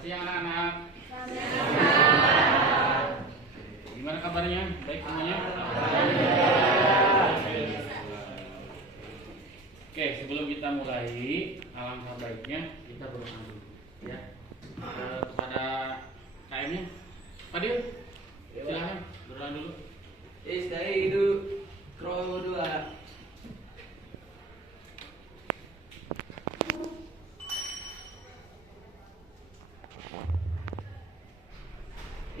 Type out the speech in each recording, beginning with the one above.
Selamat siang anak-anak. Gimana kabarnya? Baik semuanya? Oke, sebelum kita mulai, alangkah baiknya kita berdoa dulu, ya. Kepada KM-nya, Fadil, silakan berdoa dulu. Istaidu krow dua.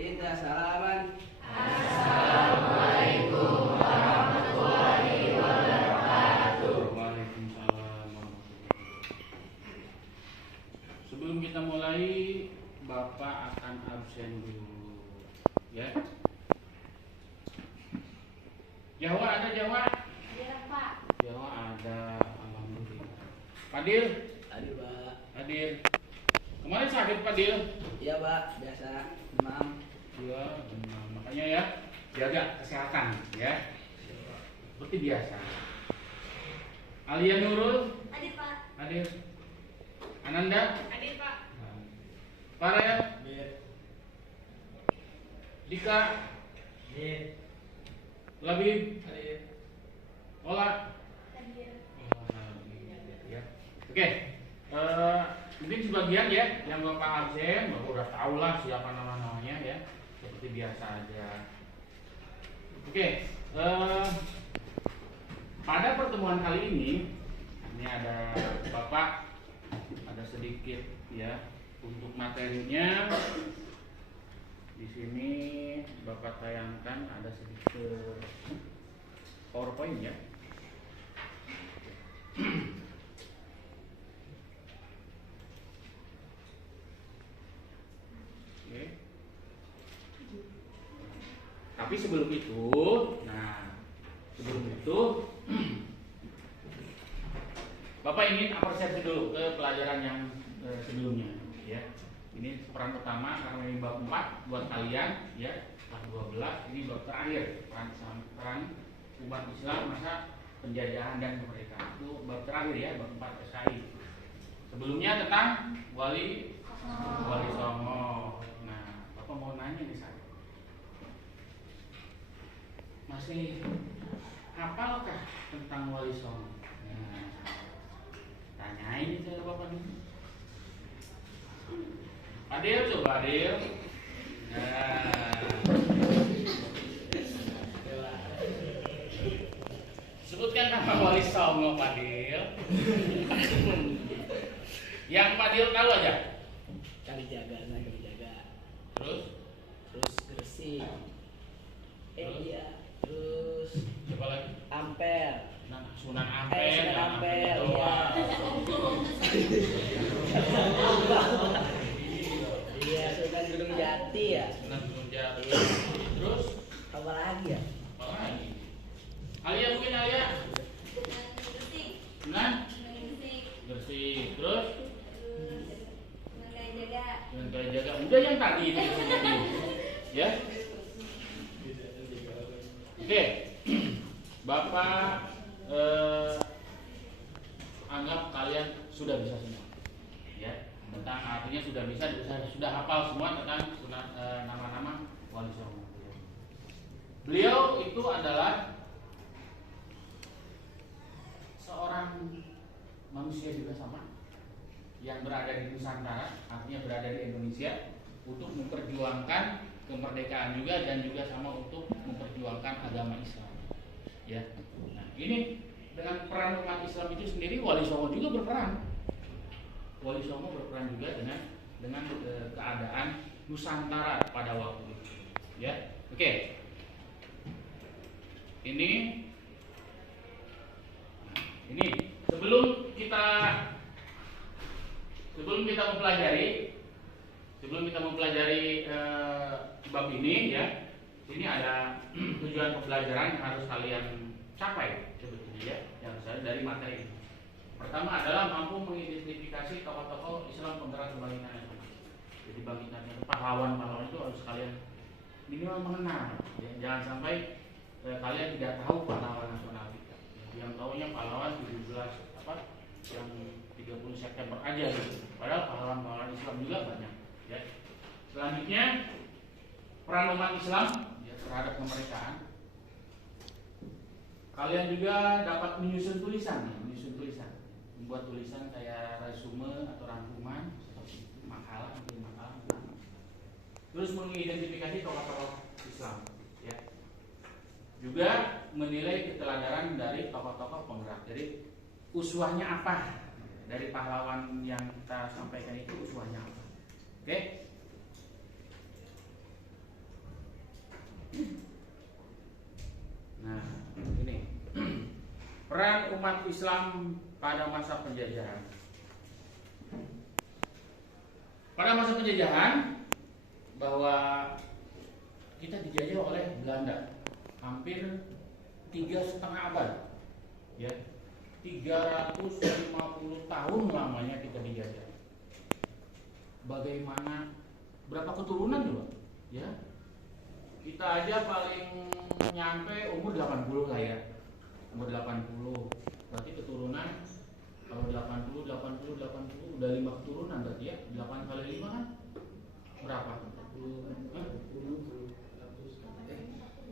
Kita salaman. Assalamualaikum warahmatullahi wabarakatuh. Waalaikumsalam warahmatullahi wabarakatuh. Sebelum kita mulai, Bapak akan absen dulu, ya. Jawa ada Jawa? Iya Pak. Jawa ada, alhamdulillah. Fadil? Aduh Pak. Hadir. Kemarin sakit Fadil? Iya Pak, biasa demam. Iya, benar. Makanya ya jaga kesehatan ya. Seperti biasa. Alia Nurul? Hadir Pak. Hadir. Ananda? Hadir Pak. Farel? Hadir. Dika? Hadir. Labib? Hadir. Ola? Hadir. Ya. Oke. Mungkin sebagian ya yang Bapak absen, Bapak udah tahu lah siapa nama-namanya ya. Seperti biasa aja. Oke. Pada pertemuan kali ini ada Bapak, ada sedikit ya untuk materinya. Di sini Bapak tayangkan ada sedikit PowerPoint ya. Oke. Tapi sebelum itu, Bapak ingin apresiasi dulu ke pelajaran yang sebelumnya, ya. Ini peran pertama karena ini bab 4 buat kalian, ya. Kelas 12 ini bab terakhir peran umat Islam masa penjajahan dan kemerdekaan. Itu bab terakhir ya, bab 4 SKI. Sebelumnya tentang Wali Songo. Nah, Bapak mau nanya nih saya. Masih hafalkah tentang Wali Songo? Nah, tanyain itu Bapak dulu. Adil, coba Adil. Nah. Sebutkan nama Wali Songo, Fadil. Yang Fadil tahu aja. Kalijaga, nah Kalijaga. Terus Gresik. Terus? Iya. Terus coba lagi. Ampel. Nah, Sunan Ampel. Sunan Ampel. Iya. Iya, Sunan Gunung Jati ya. Sunan Gunung Jati. Terus Apa lagi ya? apa lagi? Alia mungkin Alia. Gresik. Sunan Gresik. Gresik. Terus Sunan Kalijaga. Sunan Kalijaga. Udah yang tadi itu. Ya. Oke. Bapak anggap kalian sudah bisa semua. Ya. Tentang artinya sudah bisa, sudah hafal semua tentang nama-nama Wali Songo. Beliau itu adalah seorang manusia juga sama yang berada di Nusantara, artinya berada di Indonesia untuk memperjuangkan kemerdekaan juga dan juga sama untuk memperjuangkan agama Islam. Ya. Nah, ini dengan peran umat Islam itu sendiri Wali Songo juga berperan. Wali Songo berperan juga dengan keadaan Nusantara pada waktu itu. Ya. Oke. Ini sebelum kita mempelajari bab ini ya, ini ada tujuan pembelajaran yang harus kalian capai sebetulnya ya, yang saya dari materi ini. Pertama adalah mampu mengidentifikasi tokoh-tokoh Islam penggerak kebangkitan nasional. Jadi bangkitan itu pahlawan-pahlawan itu harus kalian minimal mengenal. Ya. Jangan sampai kalian tidak tahu pahlawan nasional kita. Yang tahunya pahlawan 17 yang 30 September aja gitu. Padahal pahlawan-pahlawan Islam juga banyak. Ya. Selanjutnya peran umat Islam ya, terhadap kemerdekaan. Kalian juga dapat menyusun tulisan, membuat tulisan kayak resume atau rangkuman seperti itu, makalah. Terus mengidentifikasi tokoh-tokoh Islam, ya. Juga menilai keteladanan dari tokoh-tokoh penggerak. Jadi uswahnya apa dari pahlawan yang kita sampaikan itu, uswahnya apa? Oke? Nah, ini peran umat Islam pada masa penjajahan. Pada masa penjajahan, bahwa kita dijajah oleh Belanda hampir 3,5 abad, ya, 350 tahun lamanya kita dijajah. Bagaimana, berapa keturunan juga, ya? Kita aja paling nyampe umur 80 lah ya, umur 80. Berarti keturunan kalau 80 udah 5 keturunan berarti ya. 8 kali 5 kan berapa?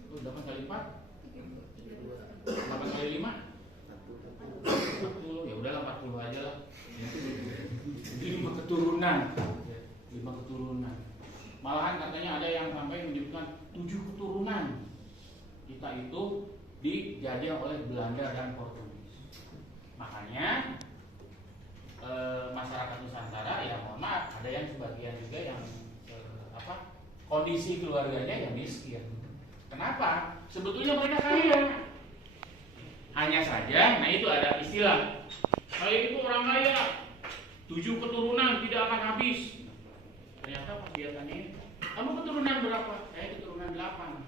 8 kali 4 8 kali 5 40, ya udahlah 40 aja lah ya. Jadi 5 keturunan, 5 keturunan. Malahan katanya ada yang sampai menyebutkan 7 keturunan kita itu dijajah oleh Belanda dan Portugis. Makanya masyarakat Nusantara ya mohon maaf, ada yang sebagian juga yang kondisi keluarganya yang miskin. Kenapa? Sebetulnya mereka kaya. Hanya saja, nah itu ada istilah, saya itu orang kaya, 7 keturunan tidak akan habis. Ternyata pas dia tanya, kamu keturunan berapa? Saya keturunan 8.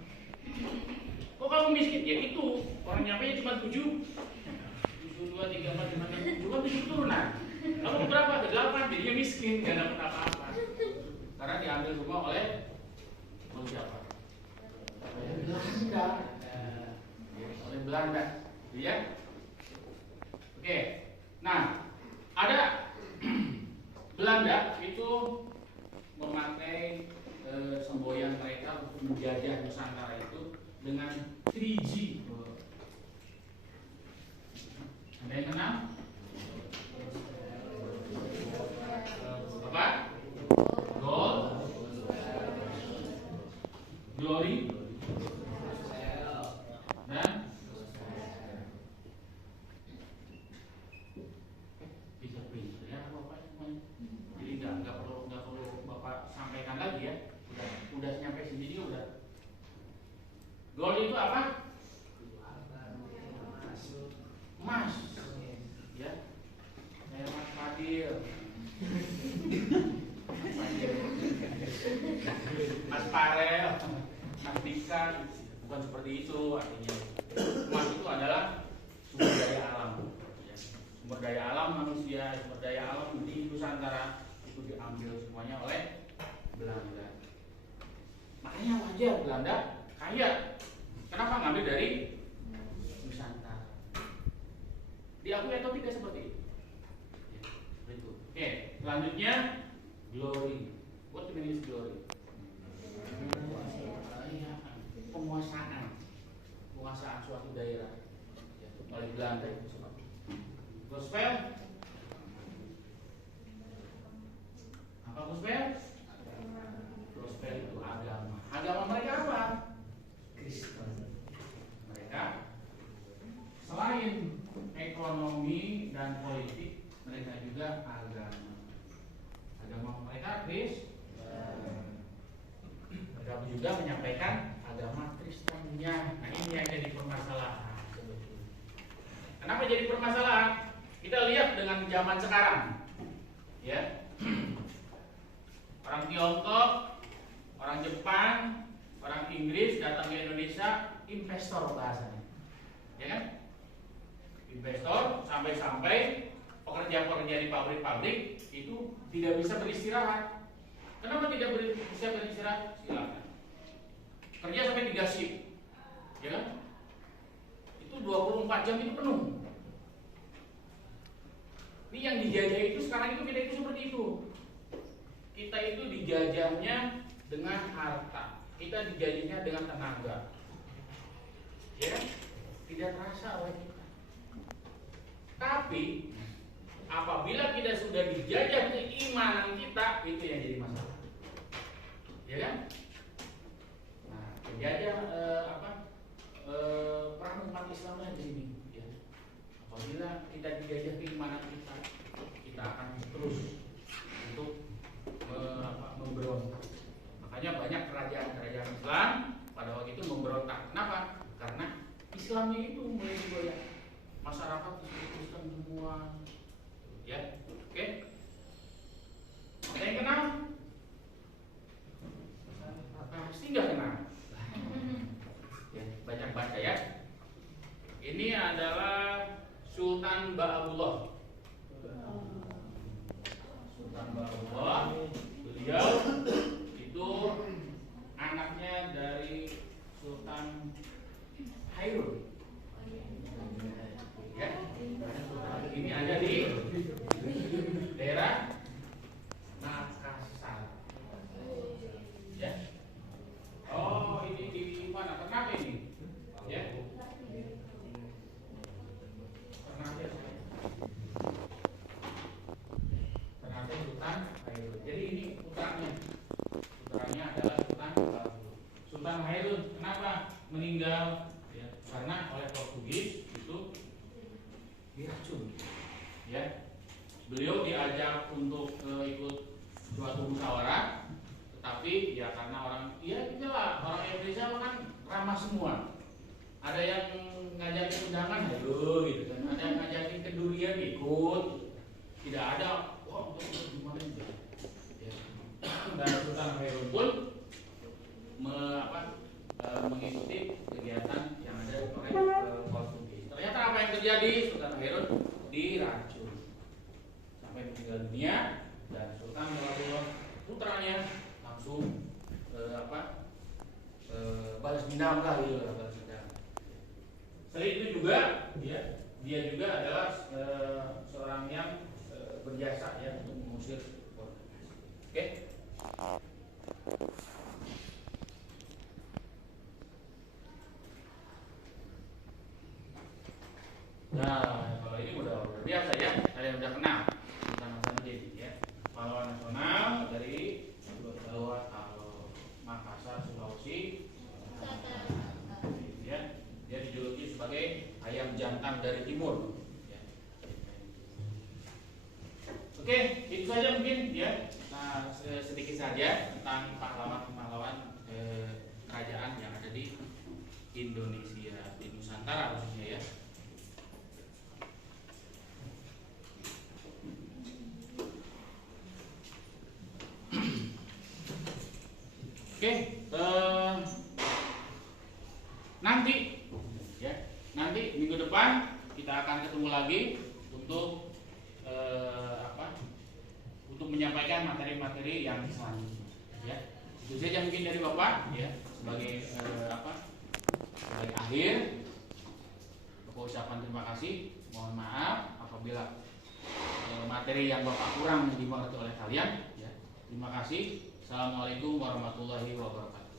Kok kamu miskin? Ya itu, orang nyampe cuma 7. 7, 2, 3, 4, 5, 6, 7 kan 7 keturunan. Kamu berapa? 8, jadinya miskin, gak dapat apa-apa. Karena diambil semua oleh siapa? Oleh Belanda. Oleh Belanda, ya. Oke. Nah, ada Belanda itu memakai semboyan mereka untuk menjajah Nusantara itu dengan 3G. Ada yang kenal? Apa? Gold, glory, dan disiplin. Ya, Bapak semuanya. Jadi nggak perlu Bapak sampaikan lagi ya. Udah nyampe sini juga udah. Gold itu apa? Emas. Ya. Saya Mas Fadil. Mas Farel, Mas Dika, bukan seperti itu artinya. Emas itu adalah sumber daya alam, ya. Sumber daya alam manusia, sumber daya alam di Nusantara itu diambil semuanya oleh Belanda. Makanya wajar Belanda kaya. Kenapa ngambil dari Nusantara? Diakui atau tidak seperti itu? Ya, itu. Oke, selanjutnya glory. What do you mean is glory? Penguasaan suatu daerah ya, oleh Belanda itu sebab. Gospel apa gospel? Gospel itu agama. Agama mereka apa? Kristen. Mereka selain ekonomi dan politik, mereka juga agama. Agama mereka Kristen. Mereka juga menyampaikan agama Kristennya. Nah ini yang jadi permasalahan sebetulnya. Kenapa jadi permasalahan? Kita lihat dengan zaman sekarang, ya. Orang Tiongkok, orang Jepang, orang Inggris datang ke Indonesia, investor bahasanya, ya kan? Investor sampai-sampai pekerja-pekerja di pabrik-pabrik itu tidak bisa beristirahat. Kenapa tidak bisa beristirahat? Silakan. Kerja sampai 3 shift, ya kan? Itu 24 jam itu penuh. Ini yang dijajah itu sekarang itu tidak itu seperti itu. kita itu dijajahnya dengan harta, kita dijajahnya dengan tenaga, ya, tidak terasa oleh kita. Tapi apabila kita sudah dijajah keimanan kita, itu yang jadi masalah, ya kan? Nah, penjajah perang umat Islamnya di sini. Ya. Apabila kita dijajah keimanan kita, kita akan terus untuk memberontak. Makanya banyak kerajaan-kerajaan Islam pada waktu itu memberontak. Kenapa? Karena Islamnya itu mulai digoyah. Masyarakat Islam semua, ya, oke? Ada yang kenal? Pasti nggak kenal. Ya, banyak baca ya. Ini adalah Sultan Ba'abullah. Sultan Ba'abullah, beliau itu anaknya dari Sultan Hairun. Ya, ini ada di daerah Makassar. Ya. Oh, ini di mana? Ternate ini. Ya. Ternate. Ternate Sultan Hairun. Jadi ini putranya. Putranya adalah Sultan Hairun. Sultan Hairun kenapa meninggal? Ya, karena oleh Portugis itu diracun, ya. Beliau diajak untuk ikut suatu musyawarah, tetapi ya karena orang Indonesia kan ramah semua. Ada yang ngajakin undangan, ayo gitu kan. Ada yang ngajakin kedurian ikut. Tidak ada, wah gimana itu? Ya. Dan Sultan Hairun pun mengikuti kegiatan yang ada oleh Portugis. Ternyata apa yang terjadi? Sultan Hairun diracun sampai meninggal dunia, dan Sultan Ba'abullah putranya langsung balas dendam lah, balas dendam. Selain itu juga dia juga adalah seorang yang berjasa ya untuk mengusir Portugis. Oke? Nah, kalau ini udah biasa ya, kalian udah kenal Sultan Hasanuddin ya, pahlawan nasional dari Jawa atau Makassar, Sulawesi. Ya, dia dijuluki sebagai ayam jantan dari timur. Ya. Oke, itu saja mungkin ya. Nah, sedikit saja tentang pahlawan-pahlawan kerajaan yang ada di Indonesia, di Nusantara khususnya ya. Oke, nanti minggu depan kita akan ketemu lagi untuk untuk menyampaikan materi-materi yang selanjutnya. Ya, itu saja mungkin dari Bapak ya sebagai sebagai akhir. Bapak ucapan terima kasih. Mohon maaf apabila materi yang Bapak kurang dimengerti oleh kalian. Ya, terima kasih. Assalamualaikum warahmatullahi wabarakatuh.